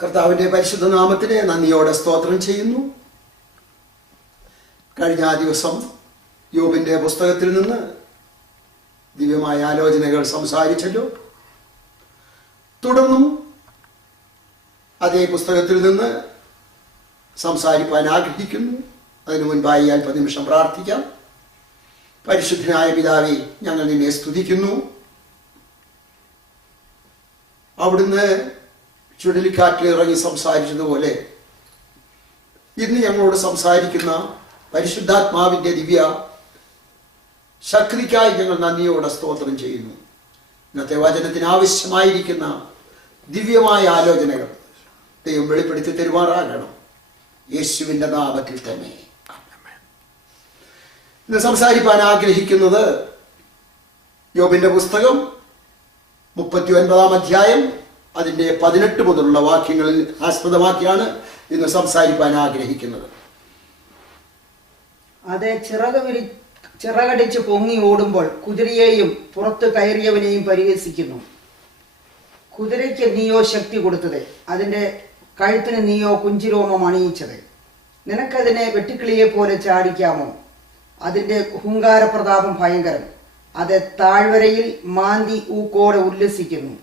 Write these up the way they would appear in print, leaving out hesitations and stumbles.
കർത്താവിന്റെ പരിശുദ്ധ നാമത്തിന് നന്ദിയോടെ സ്തോത്രം ചെയ്യുന്നു. കഴിഞ്ഞ ദിവസം യോബിന്റെ പുസ്തകത്തിൽ നിന്ന് ദിവ്യമായ ആലോചനകൾ സംസാരിച്ചല്ലോ. തുടർന്നും അതേ പുസ്തകത്തിൽ നിന്ന് സംസാരിക്കാൻ ആഗ്രഹിക്കുന്നു. അതിനു മുൻപായി അല്പനിമിഷം പ്രാർത്ഥിക്കാം. പരിശുദ്ധനായ പിതാവേ, ഞങ്ങൾ നിന്നെ സ്തുതിക്കുന്നു. അവിടുന്ന് ചുഴലിക്കാറ്റിൽ ഇറങ്ങി സംസാരിച്ചതുപോലെ ഇന്ന് ഞങ്ങളോട് സംസാരിക്കുന്ന പരിശുദ്ധാത്മാവിന്റെ ദിവ്യ ശക്തിക്കായി ഞങ്ങൾ നന്ദിയോടെ സ്തോത്രം ചെയ്യുന്നു. ഇന്നത്തെ വചനത്തിന് ആവശ്യമായിരിക്കുന്ന ദിവ്യമായ ആലോചനകൾ ദൈവം വെളിപ്പെടുത്തി തരുമാറാകണം. യേശുവിന്റെ നാമത്തിൽ തന്നെ. ഇന്ന് സംസാരിക്കാൻ ആഗ്രഹിക്കുന്നത് യോബിന്റെ പുസ്തകം 39 അധ്യായം അതിൻ്റെ 18 മുതലുള്ള വാക്യങ്ങളിൽ ആസ്പദമാക്കിയാണ് ഇന്ന് സംസാരിക്കാൻ ആഗ്രഹിക്കുന്നത്. അത് ചിറകടിച്ച് പൊങ്ങി ഓടുമ്പോൾ കുതിരയെയും പുറത്ത് കയറിയവനെയും പരിഹസിക്കുന്നു. കുതിരയ്ക്ക് നീയോ ശക്തി കൊടുത്തത്, അതിൻ്റെ കഴുത്തിന് നീയോ കുഞ്ചിരോമം അണിയിച്ചത്. നിനക്കതിനെ വെട്ടുക്കിളിയെ പോലെ ചാടിക്കാമോ? അതിൻ്റെ ഹുങ്കാരപ്രതാപം ഭയങ്കരം. അത് താഴ്വരയിൽ മാന്തി ഊക്കോടെ ഉല്ലസിക്കുന്നു.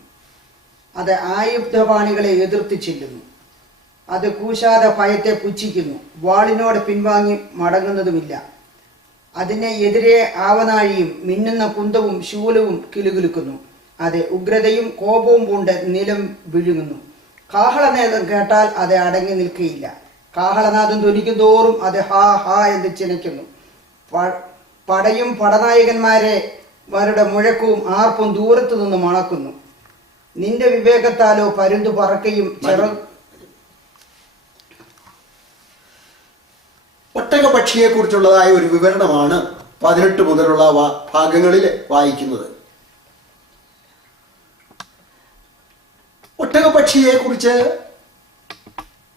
അത് ആയുധപാണികളെ എതിർത്ത് ചെല്ലുന്നു. അത് കൂശാതെ ഭയത്തെ പുച്ഛിക്കുന്നു. വാളിനോട് പിൻവാങ്ങി മടങ്ങുന്നതുമില്ല. അതിനെ എതിരെ ആവനാഴിയും മിന്നുന്ന കുന്തവും ശൂലവും കിലുകിലുക്കുന്നു. അത് ഉഗ്രതയും കോപവും കൊണ്ട് നിലം വിഴുങ്ങുന്നു. കാഹളനാദം കേട്ടാൽ അത് അടങ്ങി നിൽക്കുകയില്ല. കാഹളനാദം ധ്വനിക്കും തോറും അത് ഹാ ഹാ എന്ന് ചിനയ്ക്കുന്നു. പടയും പടനായകന്മാരുടെ മുഴക്കവും ആർപ്പും ദൂരത്തു നിന്ന് മണക്കുന്നു. നിന്റെ വിവേകത്താലോ പരുന്തു പറക്കുകയും ഒട്ടകപക്ഷിയെ കുറിച്ചുള്ളതായ ഒരു വിവരണമാണ് 18 മുതലുള്ള ഭാഗങ്ങളിൽ വായിക്കുന്നത്. ഒട്ടകപക്ഷിയെ കുറിച്ച്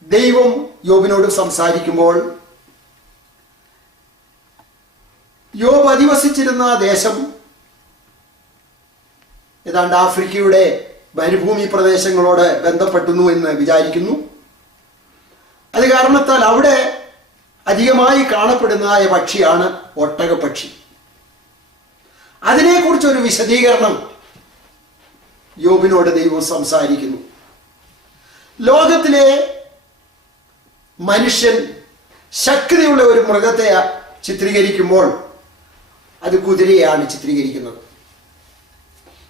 ദൈവം യോബിനോട് സംസാരിക്കുമ്പോൾ യോബ് അധിവസിച്ചിരുന്ന ദേശം ഏതാണ്ട് ആഫ്രിക്കയുടെ മരുഭൂമി പ്രദേശങ്ങളോട് ബന്ധപ്പെട്ടുന്നു എന്ന് വിചാരിക്കുന്നു. അത് കാരണത്താൽ അവിടെ അധികമായി കാണപ്പെടുന്നതായ പക്ഷിയാണ് ഒട്ടകപ്പക്ഷി. അതിനെക്കുറിച്ചൊരു വിശദീകരണം യോബിനോട് ദൈവം സംസാരിക്കുന്നു. ലോകത്തിലെ മനുഷ്യൻ ശക്തിയുള്ള ഒരു മൃഗത്തെ ചിത്രീകരിക്കുമ്പോൾ അത് കുതിരയാണ് ചിത്രീകരിക്കുന്നത്.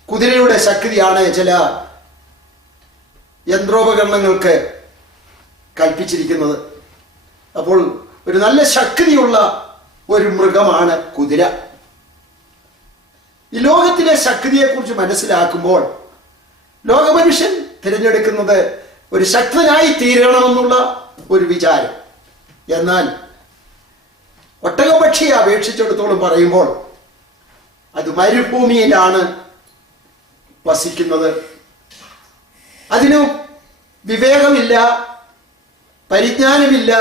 കുതിരയുടെ ശക്തിയാണ് ചില യന്ത്രോപകരണങ്ങൾക്ക് കൽപ്പിച്ചിരിക്കുന്നത്. അപ്പോൾ ഒരു നല്ല ശക്തിയുള്ള ഒരു മൃഗമാണ് കുതിര. ഈ ലോകത്തിലെ ശക്തിയെക്കുറിച്ച് മനസ്സിലാക്കുമ്പോൾ ലോകമനുഷ്യൻ തിരഞ്ഞെടുക്കുന്നത് ഒരു ശക്തനായി തീരണമെന്നുള്ള ഒരു വിചാരം. എന്നാൽ ഒട്ടകപക്ഷിയെ അപേക്ഷിച്ചിടത്തോളം പറയുമ്പോൾ അത് മരുഭൂമിയിലാണ് വസിക്കുന്നത്. അതിന് വിവേകമില്ല, പരിജ്ഞാനമില്ല.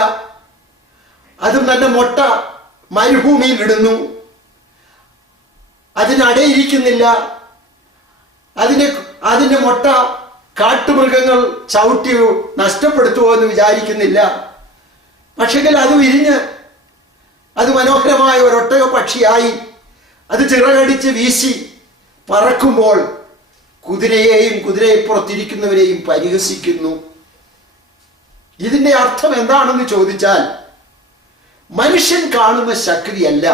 അതും തന്നെ മുട്ട മരുഭൂമിയിൽ ഇടുന്നു, അതിനടയിരിക്കുന്നില്ല. അതിന്റെ മുട്ട കാട്ടുമൃഗങ്ങൾ ചവിട്ടി നഷ്ടപ്പെടുത്തുമോ എന്ന് വിചാരിക്കുന്നില്ല. പക്ഷെങ്കിൽ അത് വിരിഞ്ഞ് അത് മനോഹരമായ ഒരു ഒട്ടക പക്ഷിയായി അത് ചിറകടിച്ച് വീശി പറക്കുമ്പോൾ കുതിരയെയും കുതിരയെപ്പുറത്തിരിക്കുന്നവരെയും പരിഹസിക്കുന്നു. ഇതിന്റെ അർത്ഥം എന്താണെന്ന് ചോദിച്ചാൽ മനുഷ്യൻ കാണുന്ന ശക്തിയല്ല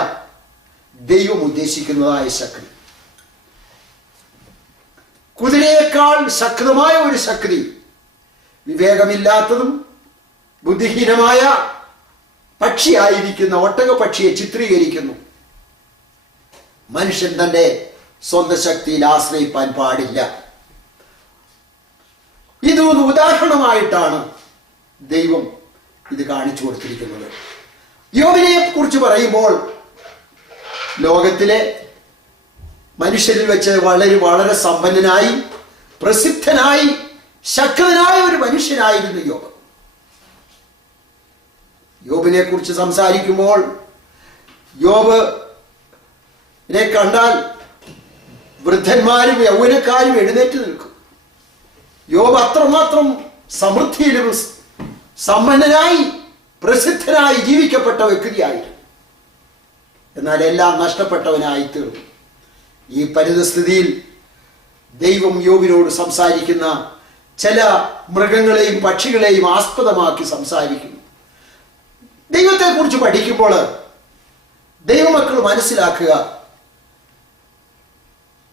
ദൈവം ഉദ്ദേശിക്കുന്നതായ ശക്തി. കുതിരയേക്കാൾ ശക്തമായ ഒരു ശക്തി വിവേകമില്ലാത്തതും ബുദ്ധിഹീനമായ പക്ഷിയായിരിക്കുന്ന ഒട്ടകപക്ഷിയെ ചിത്രീകരിക്കുന്നു. മനുഷ്യൻ തന്റെ സ്വന്തം ശക്തിയിൽ ആശ്രയിപ്പാൻ പാടില്ല. ഇതൊരു ഉദാഹരണമായിട്ടാണ് ദൈവം ഇത് കാണിച്ചു കൊടുത്തിരിക്കുന്നത്. യോബിനെ കുറിച്ച് പറയുമ്പോൾ ലോകത്തിലെ മനുഷ്യരിൽ വെച്ച് വളരെ സമ്പന്നനായി പ്രസിദ്ധനായി ശക്തനായ ഒരു മനുഷ്യനായിരുന്നു യോബ്. യോബിനെ കുറിച്ച് സംസാരിക്കുമ്പോൾ യോബിനെ കണ്ടാൽ വൃദ്ധന്മാരും യൗവനക്കാരും എഴുന്നേറ്റ് നിൽക്കും. യോബ് അത്രമാത്രം സമൃദ്ധിയിലും സമ്പന്നനായി പ്രസിദ്ധനായി ജീവിക്കപ്പെട്ട വ്യക്തിയായിരുന്നു. എന്നാൽ എല്ലാം നഷ്ടപ്പെട്ടവനായി തീർന്നു. ഈ പരിതസ്ഥിതിയിൽ ദൈവം യോബിനോട് സംസാരിക്കുന്ന ചില മൃഗങ്ങളെയും പക്ഷികളെയും ആസ്പദമാക്കി സംസാരിക്കുന്നു. ദൈവത്തെക്കുറിച്ച് പഠിക്കുമ്പോൾ ദൈവമക്കൾ മനസ്സിലാക്കുക,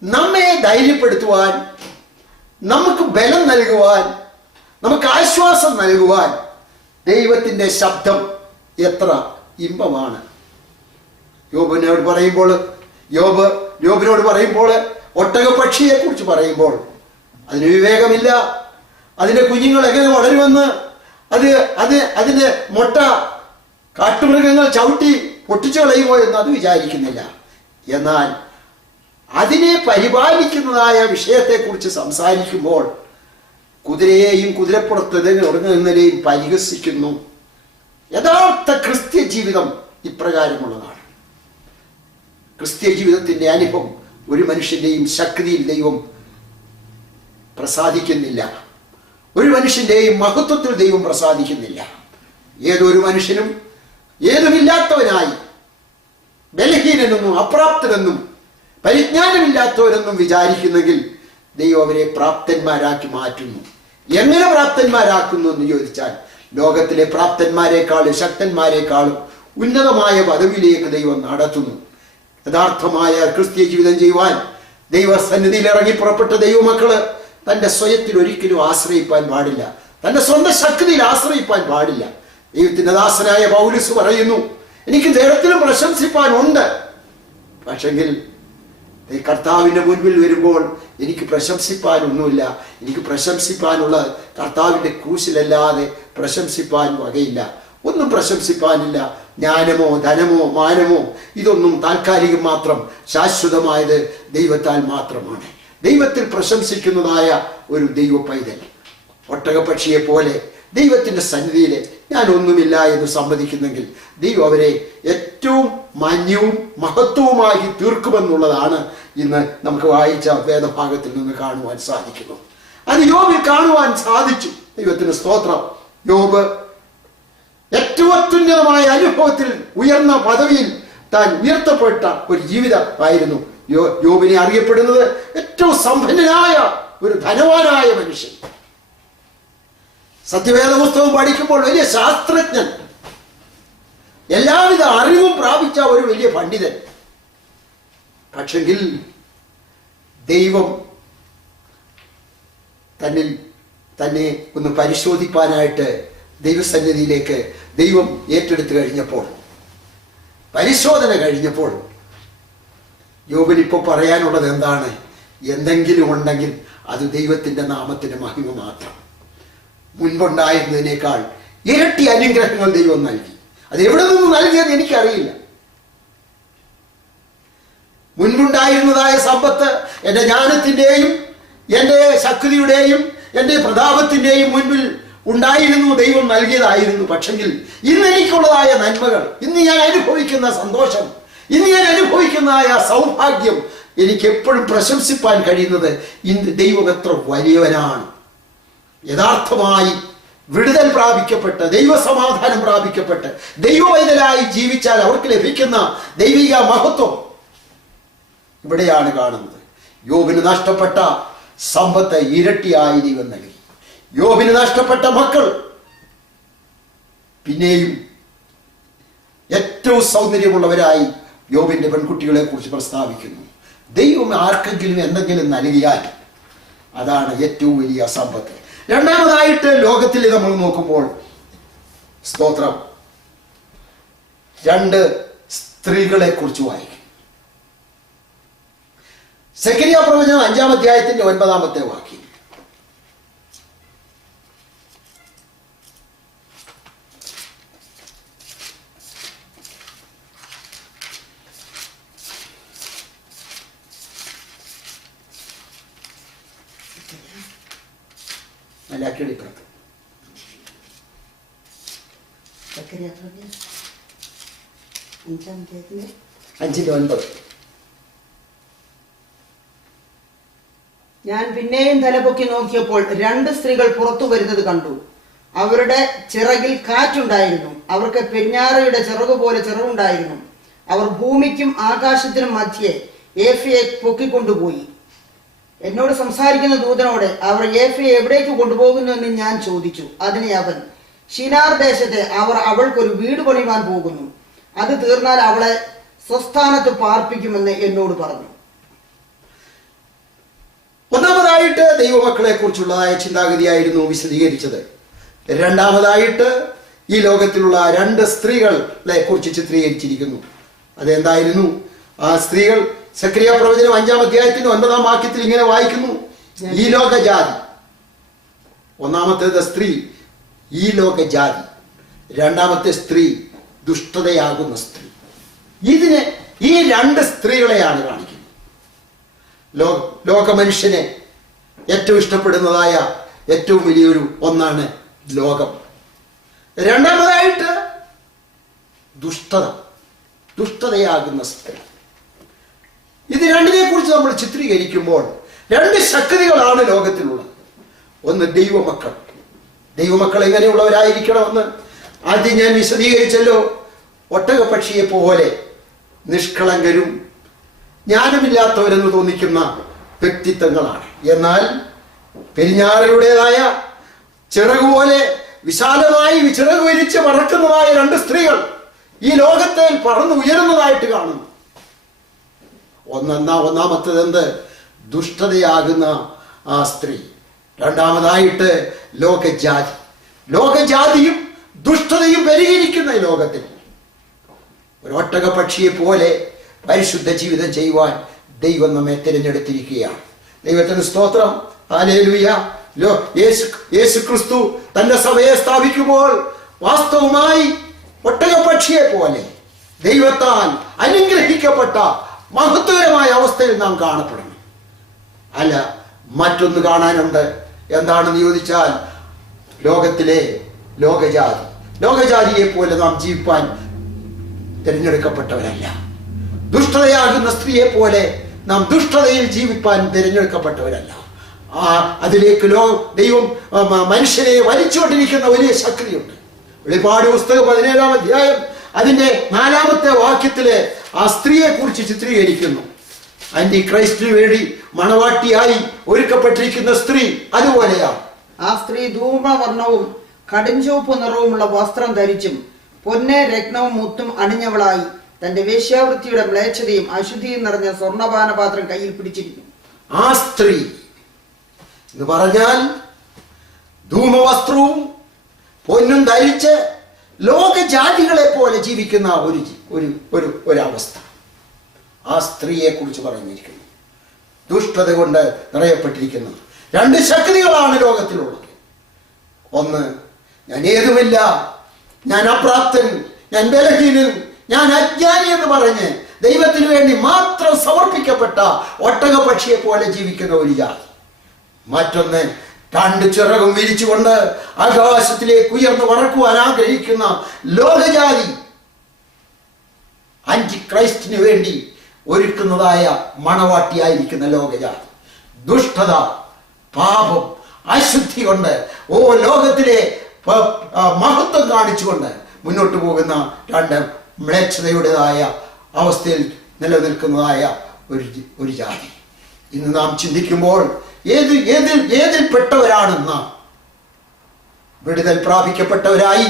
നമ്മെ ധൈര്യപ്പെടുത്തുവാൻ, നമുക്ക് ബലം നൽകുവാൻ, നമുക്ക് ആശ്വാസം നൽകുവാൻ ദൈവത്തിൻ്റെ ശബ്ദം എത്ര ഇമ്പമാണ്. യോബിനോട് പറയുമ്പോൾ ഒട്ടകപ്പക്ഷിയെ കുറിച്ച് പറയുമ്പോൾ അതിന് വിവേകമില്ല, അതിൻ്റെ കുഞ്ഞുങ്ങൾ എങ്ങനെ വളരുമെന്ന്, അതിൻ്റെ മുട്ട കാട്ടുമൃഗങ്ങൾ ചവിട്ടി പൊട്ടിച്ചു കളയുമോ എന്ന് അത് വിചാരിക്കുന്നില്ല. എന്നാൽ അതിനെ പരിപാലിക്കുന്നതായ വിഷയത്തെക്കുറിച്ച് സംസാരിക്കുമ്പോൾ കുതിരയെയും കുതിരപ്പുറത്ത് ഉറങ്ങുന്നതിനെയും പരിഹസിക്കുന്നു. യഥാർത്ഥ ക്രിസ്ത്യ ജീവിതം ഇപ്രകാരമുള്ളതാണ്. ക്രിസ്ത്യ ജീവിതത്തിൻ്റെ അനുഭവം ഒരു മനുഷ്യൻ്റെയും ശക്തിയിൽ ദൈവം പ്രസാദിക്കുന്നില്ല, ഒരു മനുഷ്യൻ്റെയും മഹത്വത്തിൽ ദൈവം പ്രസാദിക്കുന്നില്ല. ഏതൊരു മനുഷ്യനും ഏതുമില്ലാത്തവനായി, ബലഹീനനെന്നും അപ്രാപ്തനെന്നും പരിജ്ഞാനമില്ലാത്തവരെന്നും വിചാരിക്കുന്നെങ്കിൽ ദൈവം അവരെ പ്രാപ്തന്മാരാക്കി മാറ്റുന്നു. എങ്ങനെ പ്രാപ്തന്മാരാക്കുന്നു എന്ന് ചോദിച്ചാൽ, ലോകത്തിലെ പ്രാപ്തന്മാരെക്കാളും ശക്തന്മാരെക്കാളും ഉന്നതമായ പദവിയിലേക്ക് ദൈവം നടത്തുന്നു. യഥാർത്ഥമായ ക്രിസ്തീയ ജീവിതം ചെയ്യുവാൻ ദൈവസന്നിധിയിൽ ഇറങ്ങി പുറപ്പെട്ട ദൈവമക്കള് തൻ്റെ സ്വയത്തിൽ ഒരിക്കലും ആശ്രയിപ്പാൻ പാടില്ല, തൻ്റെ സ്വന്തം ശക്തിയിൽ ആശ്രയിപ്പാൻ പാടില്ല. ദൈവത്തിൻ്റെ ദാസനായ പൗലോസ് പറയുന്നു, എനിക്ക് ദൈവത്തിലും പ്രശംസിപ്പാനുണ്ട്, പക്ഷെങ്കിൽ കർത്താവിൻ്റെ മുൻപിൽ വരുമ്പോൾ എനിക്ക് പ്രശംസിപ്പാനൊന്നുമില്ല. എനിക്ക് പ്രശംസിപ്പാനുള്ള കർത്താവിൻ്റെ ക്രൂശിലല്ലാതെ പ്രശംസിപ്പാൻ വകയില്ല. ഒന്നും പ്രശംസിപ്പാനില്ല. ജ്ഞാനമോ ധനമോ മാനമോ ഇതൊന്നും താൽക്കാലികം മാത്രം, ശാശ്വതമായത് ദൈവത്താൽ മാത്രമാണ്. ദൈവത്തിൽ പ്രശംസിക്കുന്നതായ ഒരു ദൈവ പൈതൽ ഒട്ടകപ്പക്ഷിയെ പോലെ ദൈവത്തിൻ്റെ സന്നിധിയിൽ ഞാൻ ഒന്നുമില്ല എന്ന് സമ്മതിക്കുന്നെങ്കിൽ ദൈവം അവരെ ഏറ്റവും മാന്യവും മഹത്വവുമായി തീർക്കുമെന്നുള്ളതാണ് ഇന്ന് നമുക്ക് വായിച്ച വേദഭാഗത്തിൽ നിന്ന് കാണുവാൻ സാധിക്കുന്നു. അത് യോബിൽ കാണുവാൻ സാധിച്ചു. ദൈവത്തിന് സ്തോത്രം. യോബ് ഏറ്റവും അത്യുന്നതമായ അനുഭവത്തിൽ ഉയർന്ന പദവിയിൽ താൻ ഉയർത്തപ്പെട്ട ഒരു ജീവിതമായിരുന്നു. യോബിനെ അറിയപ്പെടുന്നത് ഏറ്റവും സമ്പന്നനായ ഒരു ധനവാനായ മനുഷ്യൻ. സത്യവേദ പുസ്തകം പഠിക്കുമ്പോൾ വലിയ ശാസ്ത്രജ്ഞൻ, എല്ലാവിധ അറിവും പ്രാപിച്ച ഒരു വലിയ പണ്ഡിതൻ. പക്ഷെങ്കിൽ ദൈവം തന്നെ ഒന്ന് പരിശോധിപ്പാനായിട്ട് ദൈവസന്നിധിയിലേക്ക് ദൈവം ഏറ്റെടുത്തു കഴിഞ്ഞപ്പോൾ, പരിശോധന കഴിഞ്ഞപ്പോൾ, യോബിനിപ്പോൾ പറയാനുള്ളത് എന്താണ്? എന്തെങ്കിലും ഉണ്ടെങ്കിൽ അത് ദൈവത്തിൻ്റെ നാമത്തിൻ്റെ മഹിമ മാത്രം. മുൻപുണ്ടായിരുന്നതിനേക്കാൾ ഇരട്ടി അനുഗ്രഹങ്ങൾ ദൈവം നൽകി. അത് എവിടെ നിന്ന് നൽകിയെന്ന് എനിക്കറിയില്ല. മുൻപുണ്ടായിരുന്നതായ സമ്പത്ത് എൻ്റെ ജ്ഞാനത്തിൻ്റെയും എൻ്റെ ശക്തിയുടെയും എൻ്റെ പ്രതാപത്തിൻ്റെയും മുൻപിൽ ഉണ്ടായിരുന്നു, ദൈവം നൽകിയതായിരുന്നു. പക്ഷെങ്കിൽ ഇന്ന് എനിക്കുള്ളതായ നന്മകൾ, ഇന്ന് ഞാൻ അനുഭവിക്കുന്ന സന്തോഷം, ഇന്ന് ഞാൻ അനുഭവിക്കുന്നതായ സൗഭാഗ്യം എനിക്ക് എപ്പോഴും പ്രശംസിപ്പാൻ കഴിയുന്നത് ഇന്ന് ദൈവം എത്ര വലിയവനാണ്. യഥാർത്ഥമായി വിടുതൽ പ്രാപിക്കപ്പെട്ട് ദൈവസമാധാനം പ്രാപിക്കപ്പെട്ട് ദൈവവൈതലായി ജീവിച്ചാൽ അവർക്ക് ലഭിക്കുന്ന ദൈവിക മഹത്വം ഇവിടെയാണ് കാണുന്നത്. യോബിന് നഷ്ടപ്പെട്ട സമ്പത്ത് ഇരട്ടിയായി ദൈവം നൽകി. യോബിന് നഷ്ടപ്പെട്ട മക്കൾ പിന്നെയും ഏറ്റവും സൗന്ദര്യമുള്ളവരായി യോബിന്റെ പെൺകുട്ടികളെ കുറിച്ച് പ്രസ്താവിക്കുന്നു. ദൈവം ആർക്കെങ്കിലും എന്തെങ്കിലും നൽകിയാൽ അതാണ് ഏറ്റവും വലിയ സമ്പത്ത്. രണ്ടാമതായിട്ട് ലോകത്തിൽ നമ്മൾ നോക്കുമ്പോൾ സ്തോത്രം, 2 സ്ത്രീകളെ കുറിച്ച് വായിക്കും. സെഖര്യാ പ്രവചനം 5-ാം അധ്യായത്തിന്റെ 9-ാമത്തെ വാക്യം. മലാക്കിയുടെ 5-9. ഞാൻ പിന്നെയും തലപൊക്കി നോക്കിയപ്പോൾ 2 സ്ത്രീകൾ പുറത്തു വരുന്നത് കണ്ടു. അവരുടെ ചിറകിൽ കാറ്റുണ്ടായിരുന്നു. അവർക്ക് പെരിഞ്ഞാറയുടെ ചിറകുപോലെ ചിറകുണ്ടായിരുന്നു. അവർ ഭൂമിക്കും ആകാശത്തിനും മധ്യേ ഏഫയെ പൊക്കിക്കൊണ്ടുപോയി. എന്നോട് സംസാരിക്കുന്ന ദൂതനോട് അവർ ഏഫയെ എവിടേക്ക് കൊണ്ടുപോകുന്നു എന്ന് ഞാൻ ചോദിച്ചു. അതിനെ അവൻ, ഷിനാർ ദേശത്തെ അവർ അവൾക്കൊരു വീട് പണിയുവാൻ പോകുന്നു. അത് തീർന്നാൽ അവളെ സ്വസ്ഥാനത്ത് പാർപ്പിക്കുമെന്ന് എന്നോട് പറഞ്ഞു. ഒന്നാമതായിട്ട് ദൈവമക്കളെ കുറിച്ചുള്ളതായ ചിന്താഗതിയായിരുന്നു വിശദീകരിച്ചത്. രണ്ടാമതായിട്ട് ഈ ലോകത്തിലുള്ള 2 സ്ത്രീകളെ കുറിച്ച് ചിത്രീകരിച്ചിരിക്കുന്നു. അതെന്തായിരുന്നു? ആ സ്ത്രീകൾ സക്രിയ പ്രവചനം 5-ാം അധ്യായത്തിന്റെ 9-ാം വാക്യത്തിൽ ഇങ്ങനെ വായിക്കുന്നു, ഈ ലോകജാതി. ഒന്നാമത്തേത് സ്ത്രീ, ഈ ലോകജാതി. രണ്ടാമത്തെ സ്ത്രീ, ദുഷ്ടതയാകുന്ന സ്ത്രീ. ഈ 2 സ്ത്രീകളെയാണ് കാണിക്കുന്നത്. ലോക മനുഷ്യനെ ഏറ്റവും ഇഷ്ടപ്പെടുന്നതായ ഏറ്റവും വലിയൊരു ഒന്നാണ് ലോകം. രണ്ടാമതായിട്ട് ദുഷ്ടതയാകുന്ന സ്ത്രീ. ഇത് രണ്ടിനെ കുറിച്ച് നമ്മൾ ചിത്രീകരിക്കുമ്പോൾ 2 ശക്തികളാണ് ലോകത്തിലുള്ളത്. ഒന്ന് ദൈവമക്കൾ. ദൈവമക്കൾ എങ്ങനെയുള്ളവരായിരിക്കണമെന്ന് ആദ്യം ഞാൻ വിശദീകരിച്ചല്ലോ. ഒട്ടകപ്പക്ഷിയെ പോലെ നിഷ്കളങ്കരും ജ്ഞാനമില്ലാത്തവരെന്ന് തോന്നിക്കുന്ന വ്യക്തിത്വങ്ങളാണ്. എന്നാൽ പെരിഞ്ഞാറയുടേതായ ചിറകുപോലെ വിശാലമായി ചിറക് വിരിച്ച് പറക്കുന്നതായ 2 സ്ത്രീകൾ ഈ ലോകത്തെ പറന്ന് ഉയരുന്നതായിട്ട് കാണുന്നു. ഒന്നാമത്തേത് എന്ത്? ദുഷ്ടതയാകുന്ന ആ സ്ത്രീ. രണ്ടാമതായിട്ട് ലോകജാതിയും ദുഷ്ടതയും പെരുകിയിരിക്കുന്ന ഈ ലോകത്തിൽ ഒരു ഒട്ടകപ്പക്ഷിയെ പോലെ പരിശുദ്ധ ജീവിതം ചെയ്യുവാൻ ദൈവം നമ്മെ തിരഞ്ഞെടുത്തിരിക്കുകയാണ്. ദൈവത്തിന് സ്തോത്രം. ഹല്ലേലൂയ. യേശു ക്രിസ്തു തന്റെ സഭയെ സ്ഥാപിക്കുമ്പോൾ വാസ്തവമായി ഒട്ടകപ്പക്ഷിയെ പോലെ ദൈവത്താൽ അനുഗ്രഹിക്കപ്പെട്ട മഹത്വകരമായ അവസ്ഥയിൽ നാം കാണപ്പെടണം. അല്ല, മറ്റൊന്ന് കാണാനുണ്ട്. എന്താണെന്ന് ചോദിച്ചാൽ ലോകത്തിലെ ലോകജാതിയെ പോലെ നാം ജീവിപ്പാൻ തിരഞ്ഞെടുക്കപ്പെട്ടവരല്ല. ദുഷ്ടതയാകുന്ന സ്ത്രീയെ പോലെ നാം ദുഷ്ടതയിൽ ജീവിപ്പാൻ തിരഞ്ഞെടുക്കപ്പെട്ടവരല്ല. അതിലേക്ക് ദൈവം മനുഷ്യനെ വലിച്ചുകൊണ്ടിരിക്കുന്ന വലിയ ശക്തിയുണ്ട്. വെളിപ്പാട് പുസ്തകം 17-ാം അധ്യായം അതിന്റെ 4-ാമത്തെ വാക്യത്തില് ആ സ്ത്രീയെ കുറിച്ച് ചിത്രീകരിക്കുന്നു. ആന്റി ക്രൈസ്റ്റിന് വേണ്ടി മണവാട്ടിയായി ഒരുക്കപ്പെട്ടിരിക്കുന്ന സ്ത്രീ അതുപോലെയാണ്. ആ സ്ത്രീ ധൂമവർണ്ണവും കടുംചുവപ്പ് നിറവുമുള്ള വസ്ത്രം ധരിച്ചും പൊന്നെ രത്നവും മുത്തും അണിഞ്ഞവളായി തന്റെ വേശ്യാവൃത്തിയുടെ മ്ലേച്ഛതയും അശുദ്ധിയും നിറഞ്ഞ സ്വർണ്ണപാനപാത്രം കയ്യിൽ പിടിച്ചിരിക്കുന്നു. ആ സ്ത്രീ എന്ന് പറഞ്ഞാൽ ധൂമവസ്ത്രവും പൊന്നും ധരിച്ച് ലോകജാതികളെ പോലെ ജീവിക്കുന്ന ഒരവസ്ഥ ആ സ്ത്രീയെ കുറിച്ച് പറഞ്ഞിരിക്കുന്നു. ദുഷ്ടത കൊണ്ട് നിറയപ്പെട്ടിരിക്കുന്നു. 2 ശക്തികളാണ് ലോകത്തിലുള്ളത്. ഒന്ന്, ഞാൻ ഏതുമില്ല, ഞാൻ അപ്രാപ്തൻ, ഞാൻ ബലഹീനൻ, ഞാൻ അജ്ഞാനി എന്ന് പറഞ്ഞ് ദൈവത്തിന് വേണ്ടി മാത്രം സമർപ്പിക്കപ്പെട്ട ഒട്ടകപക്ഷിയെ പോലെ ജീവിക്കുന്ന ഒരു ജാതി. മറ്റൊന്ന്, 2 ചിറകും വിരിച്ചുകൊണ്ട് ആകാശത്തിലേക്ക് ഉയർന്നു പറക്കുവാൻ ആഗ്രഹിക്കുന്ന ലോകജാതി, ആന്റി ക്രൈസ്റ്റിന് വേണ്ടി ഒരുക്കുന്നതായ മണവാട്ടിയായിരിക്കുന്ന ലോകജാതി. ദുഷ്ടത, പാപം, അശുദ്ധി കൊണ്ട് ലോകത്തിലെ മഹത്വം കാണിച്ചുകൊണ്ട് മുന്നോട്ട് പോകുന്ന 2 മ്ലേച്ഛതയുടേതായ അവസ്ഥയിൽ നിലനിൽക്കുന്നതായ ഒരു ജാതി. ഇന്ന് നാം ചിന്തിക്കുമ്പോൾ ഏതിൽപ്പെട്ടവരാണെന്ന് വിടുതൽ പ്രാപിക്കപ്പെട്ടവരായി,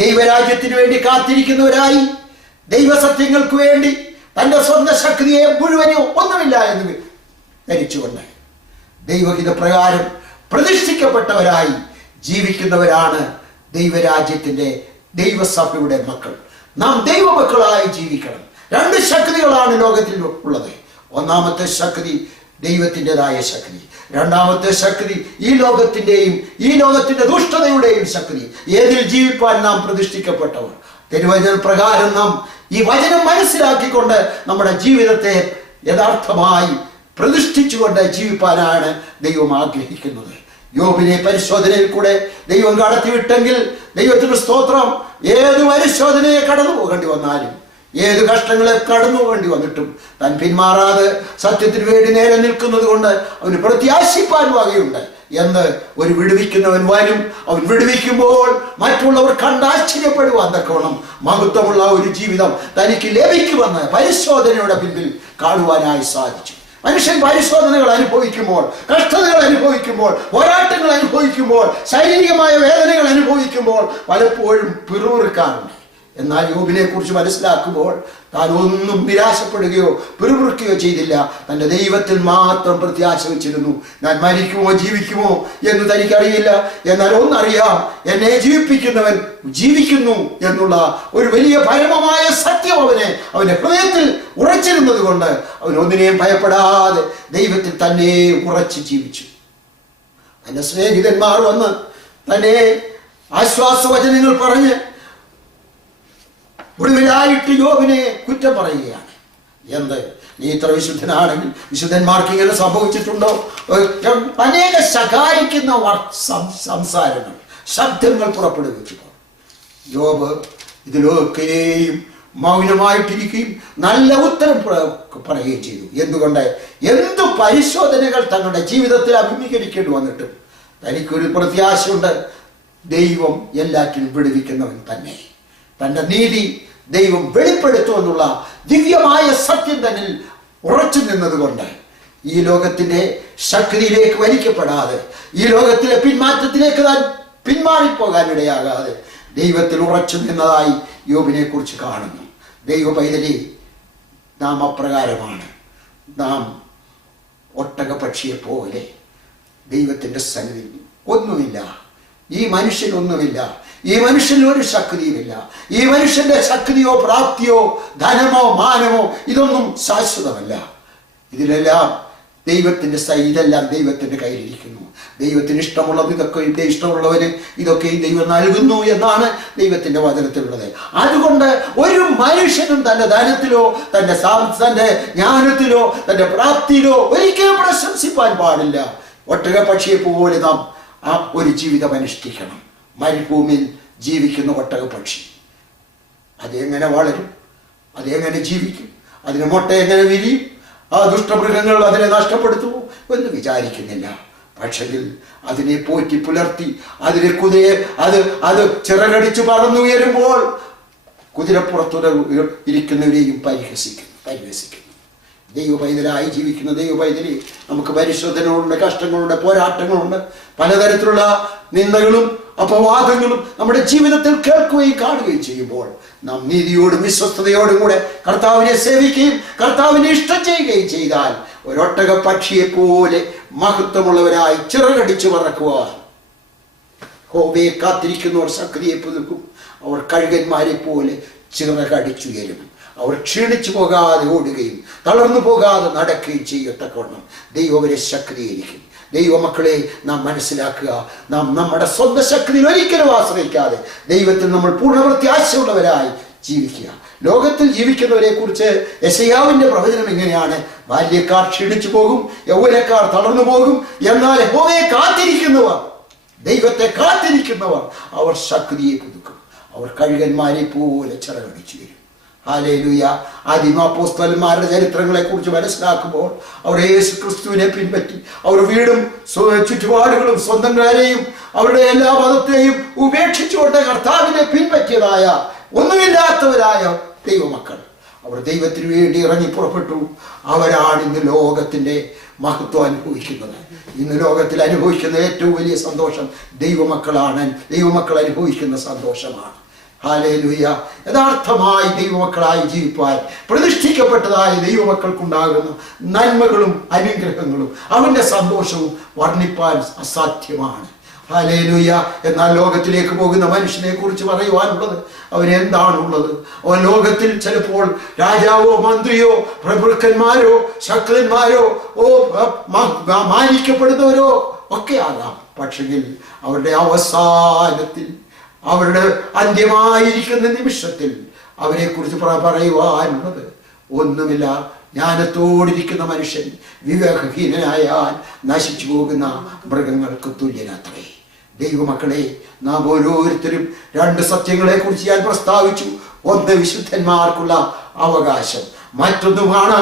ദൈവരാജ്യത്തിന് വേണ്ടി കാത്തിരിക്കുന്നവരായി, ദൈവസത്യങ്ങൾക്ക് വേണ്ടി തന്റെ സ്വന്തം ശക്തിയെ മുഴുവനും ഒന്നുമില്ല എന്ന് ധരിച്ചുകൊണ്ട് ദൈവഹിത പ്രകാരം പ്രതിഷ്ഠിക്കപ്പെട്ടവരായി ജീവിക്കുന്നവരാണ് ദൈവരാജ്യത്തിന്റെ ദൈവസഭയുടെ മക്കൾ. നാം ദൈവമക്കളായി ജീവിക്കണം. 2 ശക്തികളാണ് ലോകത്തിൽ ഉള്ളത്. ഒന്നാമത്തെ ശക്തി ദൈവത്തിൻ്റെതായ ശക്തി. രണ്ടാമത്തെ ശക്തി ഈ ലോകത്തിന്റെ ദുഷ്ടതയുടെയും ശക്തി. ഏതിൽ ജീവിപ്പാൻ നാം പ്രതിഷ്ഠിക്കപ്പെട്ടവർ. തിരുവചന പ്രകാരം നാം ഈ വചനം മനസ്സിലാക്കിക്കൊണ്ട് നമ്മുടെ ജീവിതത്തെ യഥാർത്ഥമായി പ്രതിഷ്ഠിച്ചുകൊണ്ട് ജീവിപ്പാനാണ് ദൈവം ആഗ്രഹിക്കുന്നത്. യോബിനെ പരിശോധനയിൽ കൂടെ ദൈവം കടത്തിവിട്ടെങ്കിൽ ദൈവത്തിന് സ്തോത്രം. ഏത് പരിശോധനയെ കടന്നു പോകേണ്ടി വന്നാലും ഏത് കഷ്ടങ്ങളെ കടന്നു വേണ്ടി വന്നിട്ടും താൻ പിന്മാറാതെ സത്യത്തിന് വേണ്ടി നേരെ നിൽക്കുന്നത് കൊണ്ട് അവന് പ്രത്യാശിപ്പാൻ വകയുണ്ട് എന്ന് ഒരു വിടുവിക്കുന്നവൻ വരും. അവൻ വിടുവിക്കുമ്പോൾ മറ്റുള്ളവർ കണ്ടാശ്ചര്യപ്പെടുവാൻ തക്കവണ്ണം മഹത്വമുള്ള ഒരു ജീവിതം തനിക്ക് ലഭിക്കുമെന്ന് പരിശോധനയുടെ പിന്നിൽ കാണുവാനായി സാധിച്ചു. മനുഷ്യൻ പരിശോധനകൾ അനുഭവിക്കുമ്പോൾ, കഷ്ടതകൾ അനുഭവിക്കുമ്പോൾ, പോരാട്ടങ്ങൾ അനുഭവിക്കുമ്പോൾ, ശാരീരികമായ വേദനകൾ അനുഭവിക്കുമ്പോൾ പലപ്പോഴും പിറുപിറുക്കാറുണ്ട്. എന്നാൽ യോബിനെ കുറിച്ച് മനസ്സിലാക്കുമ്പോൾ താൻ ഒന്നും നിരാശപ്പെടുകയോ പിറുപിറുക്കുകയോ ചെയ്തില്ല. തൻ്റെ ദൈവത്തിൽ മാത്രം പ്രത്യാശ വെച്ചിരുന്നു. ഞാൻ മരിക്കുമോ ജീവിക്കുമോ എന്ന് തനിക്കറിയില്ല, എന്നാൽ ഒന്നറിയാം, എന്നെ ജീവിപ്പിക്കുന്നവൻ ജീവിക്കുന്നു എന്നുള്ള ഒരു വലിയ പരമമായ സത്യം അവന്റെ ഹൃദയത്തിൽ ഉറച്ചിരുന്നത് കൊണ്ട് അവൻ ഒന്നിനെയും ഭയപ്പെടാതെ ദൈവത്തിൽ തന്നെ ഉറച്ച് ജീവിച്ചു. തൻ്റെ സ്നേഹിതന്മാർ വന്ന് തന്നെ ആശ്വാസവചനങ്ങൾ പറഞ്ഞ് ഒടുവിലായിട്ട് യോബിനെ കുറ്റം പറയുകയാണ്. എന്ത്, നീ ഇത്ര വിശുദ്ധനാണെങ്കിൽ വിശുദ്ധന്മാർക്ക് ഇങ്ങനെ സംഭവിച്ചിട്ടുണ്ടോ? അനേക ശകാരിക്കുന്ന സംസാരങ്ങൾ, ശബ്ദങ്ങൾ പുറപ്പെടുവിക്കുമ്പോൾ യോബ് ഇതിലൊക്കെയും മൗനമായിട്ടിരിക്കുകയും നല്ല ഉത്തരം പറയുകയും ചെയ്തു. എന്തുകൊണ്ട്? എന്തു പരിശോധനകൾ തങ്ങളുടെ ജീവിതത്തിൽ അഭിമുഖീകരിക്കേണ്ടി വന്നിട്ടും തനിക്കൊരു പ്രത്യാശയുണ്ട്. ദൈവം എല്ലാറ്റിനും വിടുവിക്കുന്നവൻ തന്നെ. തൻ്റെ നീതി ദൈവം വെളിപ്പെടുത്തുമെന്നുള്ള ദിവ്യമായ സത്യം തന്നിൽ ഉറച്ചു നിന്നതുകൊണ്ട് ഈ ലോകത്തിൻ്റെ ശക്തിയിലേക്ക് വലിക്കപ്പെടാതെ, ഈ ലോകത്തിലെ പിന്മാറ്റത്തിലേക്ക് താൻ പിന്മാറിപ്പോകാനിടയാകാതെ ദൈവത്തിൽ ഉറച്ചു നിന്നതായി യോബിനെ കുറിച്ച് കാണുന്നു. ദൈവ പൈതലേ, നാം അപ്രകാരമാണ്. നാം ഒട്ടകപക്ഷിയെ പോലെ ദൈവത്തിൻ്റെ സന്നിധി ഒന്നുമില്ല. ഈ മനുഷ്യനൊന്നുമില്ല. ഈ മനുഷ്യന് ഒരു ശക്തിയുമില്ല. ഈ മനുഷ്യന്റെ ശക്തിയോ പ്രാപ്തിയോ ധനമോ മാനമോ ഇതൊന്നും ശാശ്വതമല്ല. ഇതിലെല്ലാം ഇതെല്ലാം ദൈവത്തിന്റെ കയ്യിലിരിക്കുന്നു. ദൈവത്തിന് ഇഷ്ടമുള്ളത് ഇതൊക്കെ ഇഷ്ടമുള്ളവന് ഇതൊക്കെയും ദൈവം നൽകുന്നു എന്നാണ് ദൈവത്തിന്റെ വചനത്തിലുള്ളത്. അതുകൊണ്ട് ഒരു മനുഷ്യനും തന്റെ ധനത്തിലോ തന്റെ ജ്ഞാനത്തിലോ തന്റെ പ്രാപ്തിയിലോ ഒരിക്കലും പ്രശംസിപ്പാൻ പാടില്ല. ഒട്ടകപക്ഷിയെ പോലെ നാം ആ ഒരു ജീവിതം അനുഷ്ഠിക്കണം. മരുഭൂമിയിൽ ജീവിക്കുന്ന ഒട്ടകപക്ഷി അതെങ്ങനെ വളരും? അതെങ്ങനെ ജീവിക്കും? അതിന് മുട്ട എങ്ങനെ വിരിയും? ആ ദുഷ്ടമൃഗങ്ങൾ അതിനെ നഷ്ടപ്പെടുത്തുമോ എന്ന് വിചാരിക്കുന്നില്ല. പക്ഷേ അതിനെ പോറ്റി പുലർത്തി അതിനെ അത് ചിറകടിച്ച് പറന്നുയരുമ്പോൾ കുതിരപ്പുറത്തുര ഇരിക്കുന്നവരെയും പരിഹസിക്കുന്നു. ദൈവ പൈതലായി ജീവിക്കുന്ന ദൈവ പൈതലി, നമുക്ക് പരിശോധനകളുണ്ട്, കഷ്ടങ്ങളുണ്ട്, പോരാട്ടങ്ങളുണ്ട്, പലതരത്തിലുള്ള നിന്ദകളും അപവാദങ്ങളും നമ്മുടെ ജീവിതത്തിൽ കേൾക്കുകയും കാണുകയും ചെയ്യുമ്പോൾ നാം നീതിയോടും വിശ്വസ്തയോടും കൂടെ കർത്താവിനെ സേവിക്കുകയും കർത്താവിനെ ഇഷ്ടം ചെയ്യുകയും ചെയ്താൽ ഒരൊട്ടക പക്ഷിയെ പോലെ മഹത്വമുള്ളവരായി ചിറകടിച്ചു പറക്കുവാൻ യഹോവയെ കാത്തിരിക്കുന്നവർ ശക്തിയെ പുതുക്കും. അവർ കഴുകന്മാരെ പോലെ ചിറകടിച്ചുയരും. അവർ ക്ഷീണിച്ചു പോകാതെ ഓടുകയും തളർന്നു പോകാതെ നടക്കുകയും ചെയ്യത്തക്കവണ്ണം ദൈവം അവരെ ശക്തീകരിക്കും. ദൈവമക്കളെ, നാം മനസ്സിലാക്കുക, നാം നമ്മുടെ സ്വന്തം ശക്തിയിൽ ഒരിക്കലും ആശ്രയിക്കാതെ ദൈവത്തിൽ നമ്മൾ പൂർണ്ണ പ്രത്യാശയുള്ളവരായി ജീവിക്കുക. ലോകത്തിൽ ജീവിക്കുന്നവരെ കുറിച്ച് യെശയ്യാവിന്റെ പ്രവചനം ഇങ്ങനെയാണ്: ബാല്യക്കാർ ക്ഷീണിച്ചു പോകും, യൗവനക്കാർ തളർന്നു പോകും, എന്നാൽ യഹോവയെ കാത്തിരിക്കുന്നവർ, ദൈവത്തെ കാത്തിരിക്കുന്നവർ അവർ ശക്തിയെ പുതുക്കും. അവർ കഴുകന്മാരെ പോലെ ചിറകടിച്ചു വരും. ഹല്ലേലൂയ. ആദിമാപ്പോസ്തലന്മാരുടെ ചരിത്രങ്ങളെ കുറിച്ച് മനസ്സിലാക്കുമ്പോൾ അവർ യേശു ക്രിസ്തുവിനെ പിൻപറ്റി അവർ വീടും ചുറ്റുപാടുകളും സ്വന്തം കാര്യവും അവരുടെ എല്ലാ മതത്തെയും ഉപേക്ഷിച്ചുകൊണ്ട് കർത്താവിനെ പിൻപറ്റിയതായ ഒന്നുമില്ലാത്തവരായ ദൈവമക്കൾ അവർ ദൈവത്തിന് വേണ്ടി ഇറങ്ങി പുറപ്പെട്ടു. അവരാണ് ഇന്ന് ലോകത്തിന്റെ മഹത്വം അനുഭവിക്കുന്നത്. ഇന്ന് ലോകത്തിൽ അനുഭവിക്കുന്ന ഏറ്റവും വലിയ സന്തോഷം ദൈവമക്കൾ അനുഭവിക്കുന്ന സന്തോഷമാണ്. ഹല്ലേലൂയ. യഥാർത്ഥമായി ദൈവമക്കളായി ജീവിപ്പാൻ പ്രതിഷ്ഠിക്കപ്പെട്ടതായ ദൈവമക്കൾക്കുണ്ടാകുന്ന നന്മകളും അനുഗ്രഹങ്ങളും അവന്റെ സന്തോഷവും വർണ്ണിപ്പാൻ അസാധ്യമാണ്. ഹല്ലേലൂയ. എന്നാൽ ലോകത്തിലേക്ക് പോകുന്ന മനുഷ്യനെ കുറിച്ച് പറയുവാനുള്ളത് അവനെന്താണുള്ളത്? അവൻ ലോകത്തിൽ ചിലപ്പോൾ രാജാവോ മന്ത്രിയോ പ്രഭുക്കന്മാരോ ശക്തന്മാരോ മാനിക്കപ്പെടുന്നവരോ ഒക്കെ ആകാം. പക്ഷെങ്കിൽ അവരുടെ അവസാനത്തിൽ, അവരുടെ അന്ത്യമായിരിക്കുന്ന നിമിഷത്തിൽ അവരെ കുറിച്ച് പറയുവാനുള്ളത് ഒന്നുമില്ല. ജ്ഞാനത്തോടിരിക്കുന്ന മനുഷ്യൻ വിവേകഹീനനായാൽ നശിച്ചു പോകുന്ന മൃഗങ്ങൾക്ക് തുല്യനത്രേ. ദൈവമക്കളെ, നാം ഓരോരുത്തരും രണ്ട് സത്യങ്ങളെ കുറിച്ച് ഞാൻ പ്രസ്താവിച്ചു. ഒന്ന്, വിശുദ്ധന്മാർക്കുള്ള അവകാശം. മറ്റൊന്നുമാണ്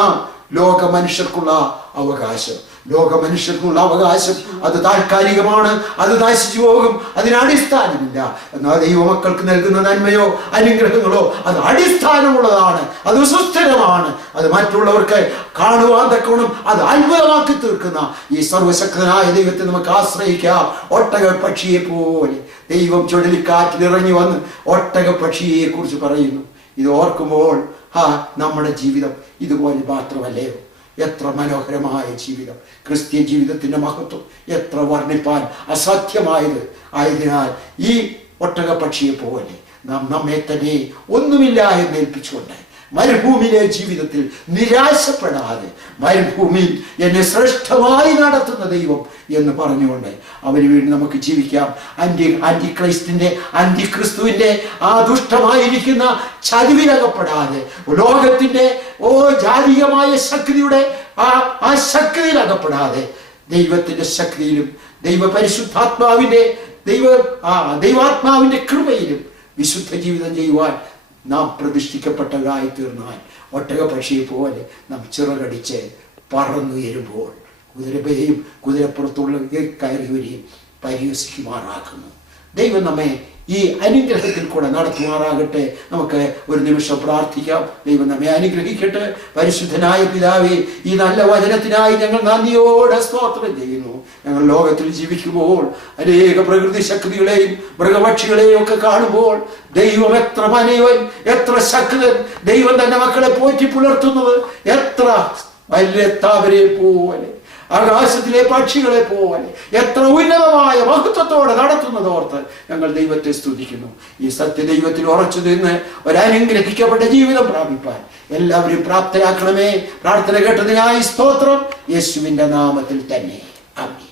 ലോക മനുഷ്യർക്കുള്ള അവകാശം. ലോക മനുഷ്യർക്കുള്ള അവകാശം അത് താൽക്കാലികമാണ്, അത് നശിച്ചു പോകും, അതിന് അടിസ്ഥാനമില്ല. എന്നാൽ ദൈവമക്കൾക്ക് നൽകുന്ന നന്മയോ അനുഗ്രഹങ്ങളോ അത് അടിസ്ഥാനമുള്ളതാണ്, അത് സുസ്ഥിരമാണ്, അത് മറ്റുള്ളവർക്ക് കാണുവാൻ തക്കവണ്ണം അത് അത്ഭുതമാക്കി തീർക്കുന്ന ഈ സർവശക്തനായ ദൈവത്തെ നമുക്ക് ആശ്രയിക്കാം. ഒട്ടക പക്ഷിയെ പോലെ ദൈവം ചുഴലിക്കാറ്റിൽ ഇറങ്ങി വന്ന് ഒട്ടക പക്ഷിയെ കുറിച്ച് പറയുന്നു. ഇത് ഓർക്കുമ്പോൾ നമ്മുടെ ജീവിതം ഇതുപോലെ മാത്രമല്ലയോ? എത്ര മനോഹരമായ ജീവിതം! ക്രിസ്ത്യൻ ജീവിതത്തിന്റെ മഹത്വം എത്ര വർണ്ണിപ്പാൻ അസാധ്യമായത് ആയതിനാൽ ഈ ഒട്ടക പക്ഷിയെ പോലെ നാം നമ്മെ തന്നെ ഒന്നുമില്ല എന്ന് ഏൽപ്പിച്ചുകൊണ്ട് മരുഭൂമിയിലെ ജീവിതത്തിൽ നിരാശപ്പെടാതെ, മരുഭൂമിയിൽ എന്നെ ശ്രേഷ്ഠമായി നടത്തുന്ന ദൈവം എന്ന് പറഞ്ഞുകൊണ്ട് അവന് വേണ്ടി നമുക്ക് ജീവിക്കാം. ക്രിസ്തുവിന്റെ ആ ദുഷ്ടമായിരിക്കുന്ന ചതിവിലകപ്പെടാതെ, ലോകത്തിന്റെ ജാതീയമായ ശക്തിയുടെ ആ ശക്തിയിലകപ്പെടാതെ, ദൈവത്തിന്റെ ശക്തിയിലും ദൈവാത്മാവിന്റെ കൃപയിലും വിശുദ്ധ ജീവിതം ചെയ്യുവാൻ നാം പ്രതിഷ്ഠിക്കപ്പെട്ടവരായി തീർന്നാൽ ഒട്ടക പക്ഷിയെ പോലെ നാം ചിറകടിച്ച് പറന്നുയരുമ്പോൾ കുതിരയും കുതിരപ്പുറത്തുള്ള കയറിയവരെയും പരിഹസിക്കുമാറാക്കുന്നു. ദൈവം നമ്മെ ഈ അനുഗ്രഹത്തിൽ കൂടെ നടത്തുമാറാകട്ടെ. നമുക്ക് ഒരു നിമിഷം പ്രാർത്ഥിക്കാം. ദൈവം നമ്മെ അനുഗ്രഹിക്കട്ടെ. പരിശുദ്ധനായ പിതാവേ, ഈ നല്ല വചനത്തിനായി ഞങ്ങൾ നന്ദിയോടെ സ്തോത്രം ചെയ്യുന്നു. ഞങ്ങൾ ലോകത്തിൽ ജീവിക്കുമ്പോൾ അനേക പ്രകൃതി ശക്തികളെയും മൃഗപക്ഷികളെയും ഒക്കെ കാണുമ്പോൾ ദൈവം എത്ര മനോഹരൻ, എത്ര ശക്തൻ! ദൈവം തന്റെ മക്കളെ പോറ്റി പുലർത്തുന്നത് എത്ര വലിയ താമരയെ പോലെ, ആകാശത്തിലെ പക്ഷികളെ പോലെ എത്ര ഉന്നതമായ മഹത്വത്തോടെ നടത്തുന്നതോർത്ത് ഞങ്ങൾ ദൈവത്തെ സ്തുതിക്കുന്നു. ഈ സത്യദൈവത്തിൽ ഉറച്ചു നിന്ന് ഒരനുഗ്രഹിക്കപ്പെട്ട ജീവിതം പ്രാപിപ്പാൻ എല്ലാവരും പ്രാപ്തരാക്കണമേ. പ്രാർത്ഥന കേട്ടതിനായി സ്തോത്രം. യേശുവിന്റെ നാമത്തിൽ തന്നെ ആമേൻ.